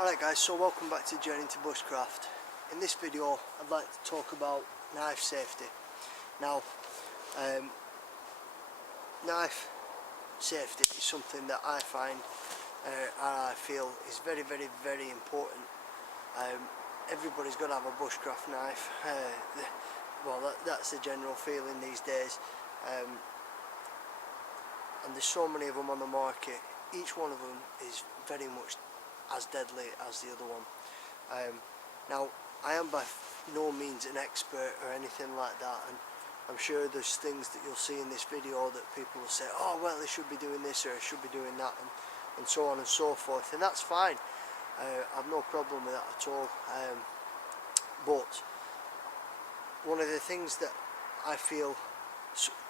Alright guys, so welcome back to Journey to Bushcraft. In this video I'd like to talk about knife safety. Now, knife safety is something that I find and I feel is very important. Everybody's got to have a bushcraft knife. Well, that's the general feeling these days. And there's so many of them on the market. Each one of them is very much as deadly as the other one. Now, I am by no means an expert or anything like that, and I'm sure there's things that you'll see in this video that people will say, oh well, they should be doing this or they should be doing that, and so on and so forth, and that's fine. I've no problem with that at all. But one of the things that I feel,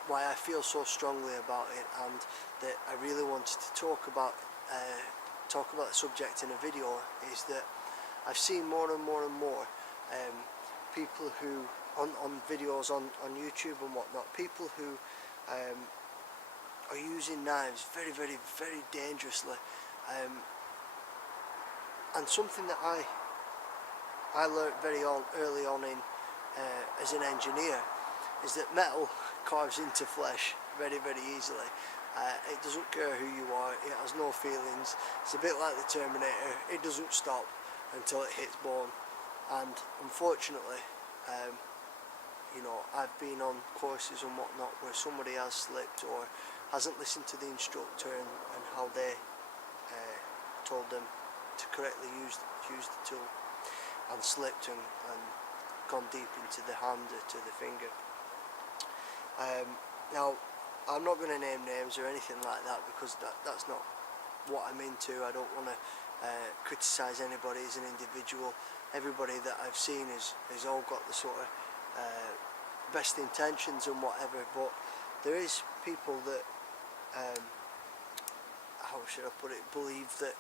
why I feel so strongly about it, and that I really wanted to talk about the subject in a video, is that I've seen more and more people who on videos on YouTube and whatnot, people who are using knives very dangerously, and something that I learnt very early on in as an engineer is that metal carves into flesh very easily. It doesn't care who you are, it has no feelings. It's a bit like the Terminator, it doesn't stop until it hits bone. And unfortunately, you know, I've been on courses and whatnot where somebody has slipped or hasn't listened to the instructor and how they told them to correctly use the tool, and slipped and gone deep into the hand or to the finger. Now, I'm not going to name names or anything like that, because that's not what I'm into. I don't want to criticise anybody as an individual. Everybody that I've seen has all got the sort of best intentions and whatever, but there is people that, how should I put it, believe that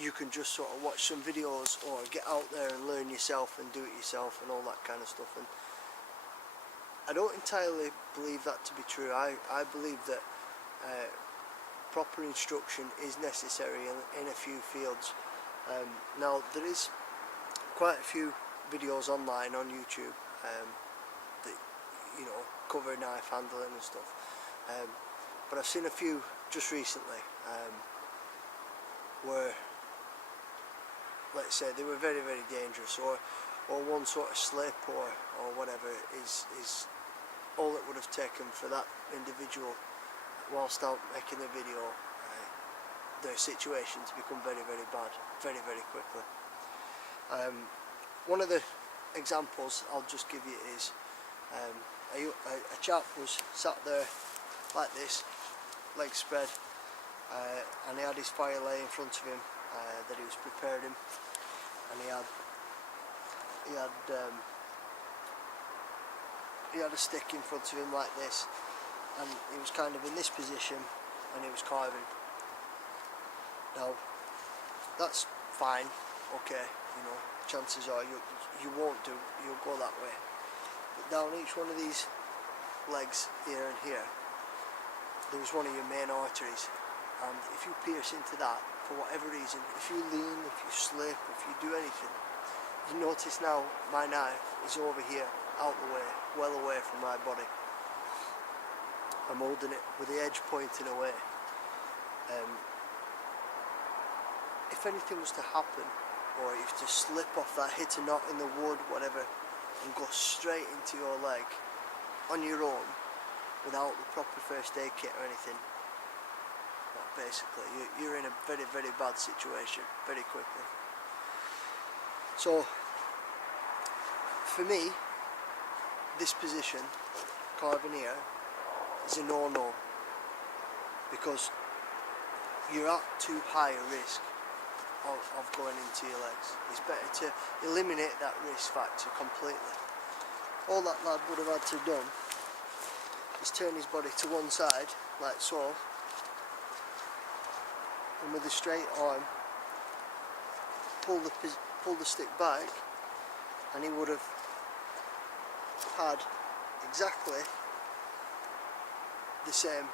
you can just sort of watch some videos or get out there and learn yourself and do it yourself and all that kind of stuff. And I don't entirely believe that to be true. I believe that proper instruction is necessary in a few fields. Now, there is quite a few videos online on YouTube that, you know, cover knife handling and stuff, but I've seen a few just recently where, let's say, they were very dangerous, or one sort of slip or whatever is all it would have taken for that individual, whilst out making a video, their situation to become very bad very quickly. One of the examples I'll just give you is a chap was sat there like this, legs spread, and he had his fire lay in front of him that he was preparing, and he had a stick in front of him like this, and he was kind of in this position and he was carving. Now, that's fine, okay, you know, chances are you'll go that way, but down each one of these legs here and here, there's one of your main arteries, and if you pierce into that for whatever reason, if you lean, if you slip, if you do anything, you notice now my knife is over here, out the way, well away from my body. I'm holding it with the edge pointing away. If anything was to happen, or if to slip off that, hit a knot in the wood, whatever, and go straight into your leg on your own without the proper first aid kit or anything, well, basically you're in a very bad situation very quickly. So for me, this position, carving here, is a no-no, because you're at too high a risk of going into your legs. It's better to eliminate that risk factor completely. All that lad would have had to have done is turn his body to one side, like so, and with a straight arm pull the stick back, and he would have had exactly the same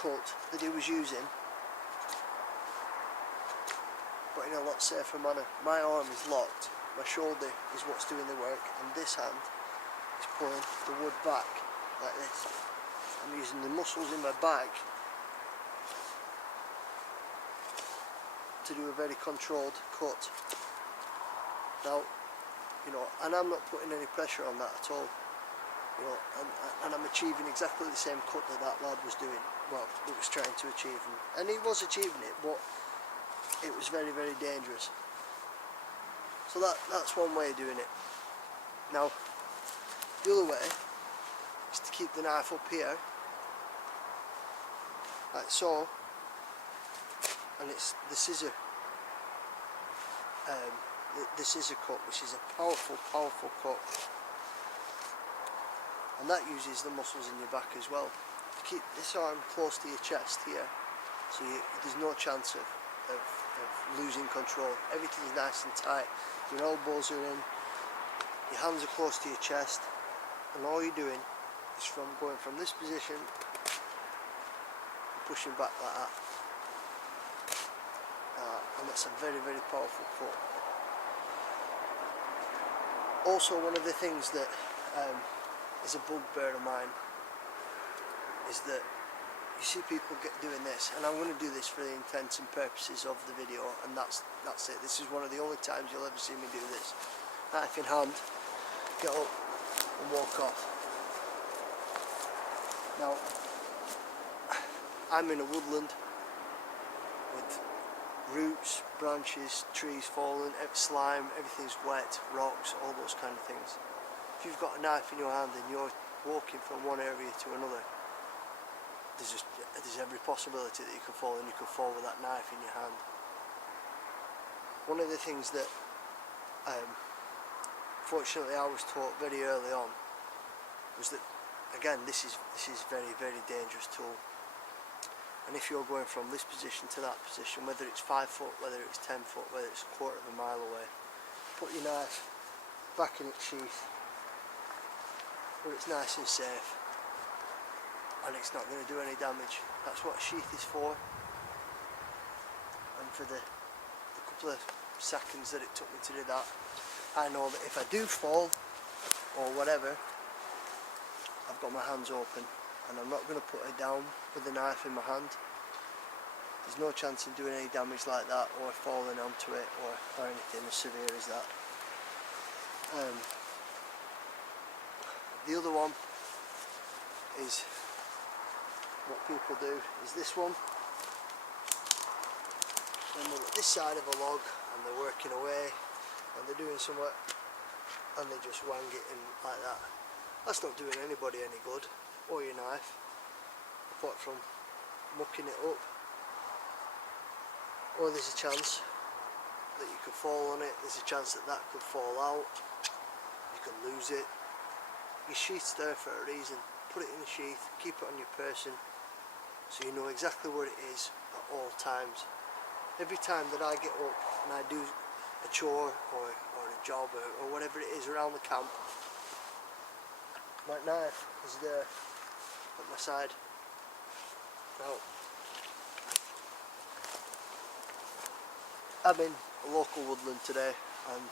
cut that he was using but in a lot safer manner. My arm is locked, my shoulder is what's doing the work, and this hand is pulling the wood back like this. I'm using the muscles in my back to do a very controlled cut. Now, you know, and I'm not putting any pressure on that at all. You know, and I'm achieving exactly the same cut that that lad was doing. Well, he was trying to achieve, and he was achieving it, but it was very, very dangerous. So that's one way of doing it. Now, the other way is to keep the knife up here, like so, and it's the scissor cut, which is a powerful cut, and that uses the muscles in your back as well. To keep this arm close to your chest here, so there's no chance of losing control. Everything's nice and tight, your elbows are in, your hands are close to your chest, and all you're doing is going from this position and pushing back like that. And that's a very, very powerful cut. Also, one of the things that is a bugbear of mine is that you see people doing this, and I'm going to do this for the intents and purposes of the video, and that's it. This is one of the only times you'll ever see me do this. Knife in hand, get up and walk off. Now, I'm in a woodland with roots, branches, trees falling, slime, everything's wet, rocks, all those kind of things. If you've got a knife in your hand and you're walking from one area to another, there's every possibility that you can fall, and you can fall with that knife in your hand. One of the things that fortunately I was taught very early on was that, again, this is very, very dangerous tool. And if you're going from this position to that position, whether it's 5 foot, whether it's 10 foot, whether it's a quarter of a mile away, put your knife back in its sheath where it's nice and safe, and it's not going to do any damage. That's what a sheath is for. And for the couple of seconds that it took me to do that, I know that if I do fall or whatever, I've got my hands open, and I'm not going to put it down with the knife in my hand. There's no chance of doing any damage like that, or falling onto it, or anything as severe as that. The other one is, what people do is this one. When they're at this side of a log and they're working away and they're doing some work, and they just wang it in like that. That's not doing anybody any good, or your knife, apart from mucking it up. Or there's a chance that you could fall on it, there's a chance that that could fall out, you could lose it. Your sheath's there for a reason. Put it in a sheath, keep it on your person, so you know exactly where it is at all times. Every time that I get up and I do a chore or a job or whatever it is around the camp, my knife is there at my side. Now, I'm in a local woodland today, and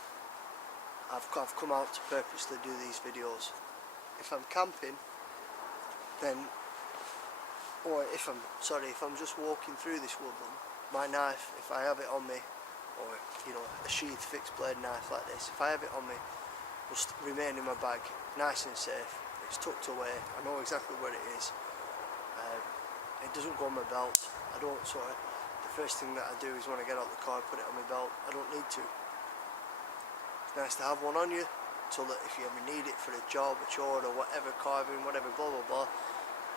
I've come out to purposely do these videos. If I'm camping, then, or if I'm just walking through this woodland, my knife, if I have it on me, or you know, a sheath fixed blade knife like this, if I have it on me, will remain in my bag, nice and safe. It's tucked away. I know exactly where it is. It doesn't go on my belt. I don't sort of. The first thing that I do is when I get out of the car, put it on my belt. I don't need to. It's nice to have one on you, so that if you ever need it for a job, a chore, or whatever, carving, whatever, blah blah blah,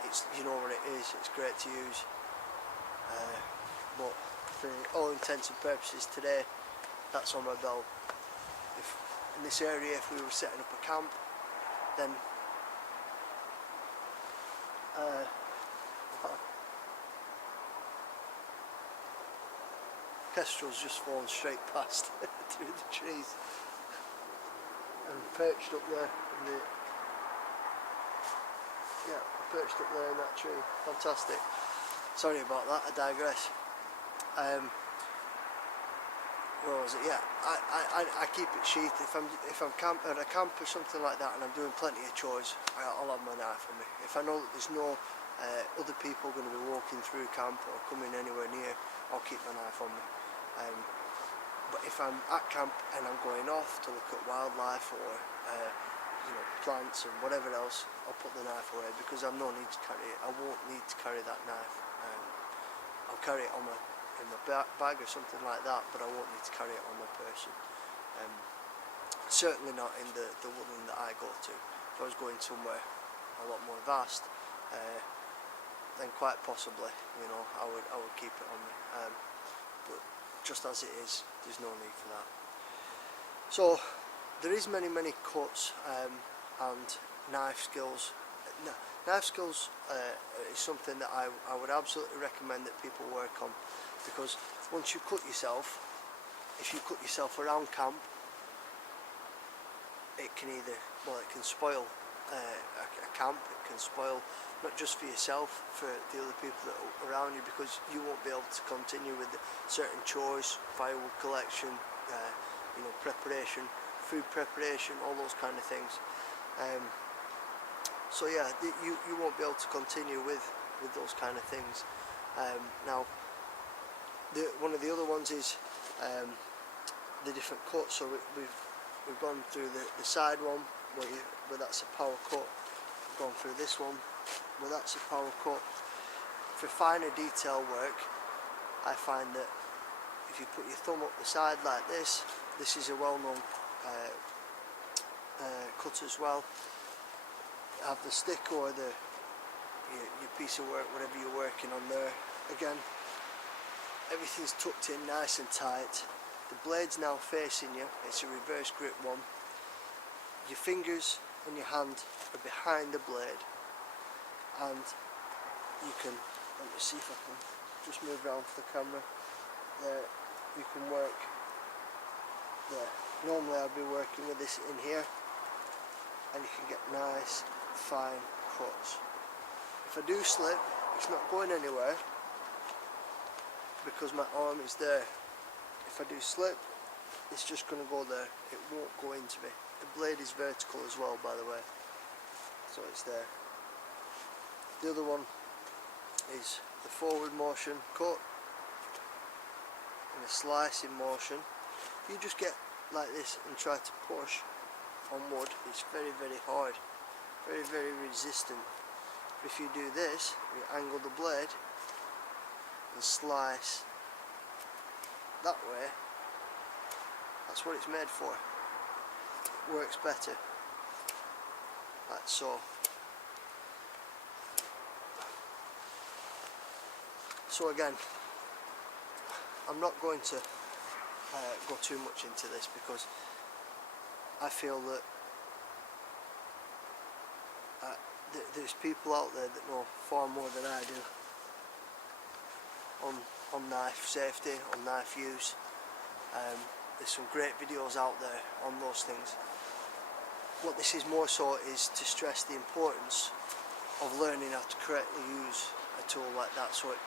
it's, you know where it is. It's great to use. But for all intents and purposes today, that's on my belt. If in this area, if we were setting up a camp, then kestrel's just fallen straight past through the trees and perched up there in the, yeah, perched up there in that tree. Fantastic. Sorry about that, I digress. where was it? Yeah, I keep it sheathed. If I'm at a camp or something like that and I'm doing plenty of chores, I'll have my knife on me. If I know that there's no other people going to be walking through camp or coming anywhere near, I'll keep my knife on me. But if I'm at camp and I'm going off to look at wildlife or you know, plants and whatever else, I'll put the knife away because I've no need to carry it. I won't need to carry that knife. I'll carry it on in my bag or something like that, but I won't need to carry it on my person. Certainly not in the woodland that I go to. If I was going somewhere a lot more vast, then quite possibly, you know, I would keep it on me. But just as it is, there's no need for that. So there is many cuts and knife skills. Knife skills is something that I would absolutely recommend that people work on, because once you cut yourself, if you cut yourself around camp, it can either, well, it can spoil a camp, it can spoil not just for yourself, for the other people that are around you, because you won't be able to continue with certain chores, firewood collection, you know, preparation, food preparation, all those kind of things. So yeah, you won't be able to continue with those kind of things. Now, one of the other ones is the different cuts. So we've gone through the side one where that's a power cut. We've gone through this one where that's a power cut. For finer detail work, I find that if you put your thumb up the side like this is a well-known cut as well. Have the stick or your piece of work, whatever you're working on there. Again, everything's tucked in nice and tight. The blade's now facing you. It's a reverse grip one. Your fingers and your hand are behind the blade, and you can, let me see if I can just move around for the camera. There, you can work there. Normally I'd be working with this in here, and you can get nice fine cuts. If I do slip, it's not going anywhere because my arm is there. If I do slip, it's just going to go there. It won't go into me. The blade is vertical as well, by the way, so it's there. The other one is the forward motion cut and a slicing motion. If you just get like this and try to push on wood, it's very hard, very resistant. But if you do this, you angle the blade and slice that way, that's what it's made for. It works better, like so. So again, I'm not going to go too much into this because I feel that there's people out there that know far more than I do on knife safety, on knife use. There's some great videos out there on those things. What this is more so is to stress the importance of learning how to correctly use a tool like that, so it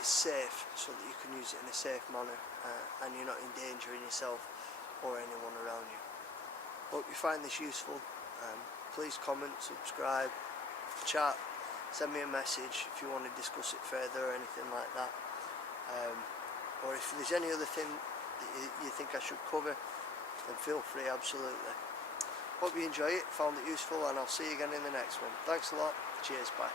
is safe, so that you can use it in a safe manner and you're not endangering yourself or anyone around you. Hope you find this useful. Please comment, subscribe, chat, send me a message if you want to discuss it further or anything like that. Or if there's any other thing that you think I should cover, then feel free, absolutely. Hope you enjoy it, found it useful, and I'll see you again in the next one. Thanks a lot, cheers, bye.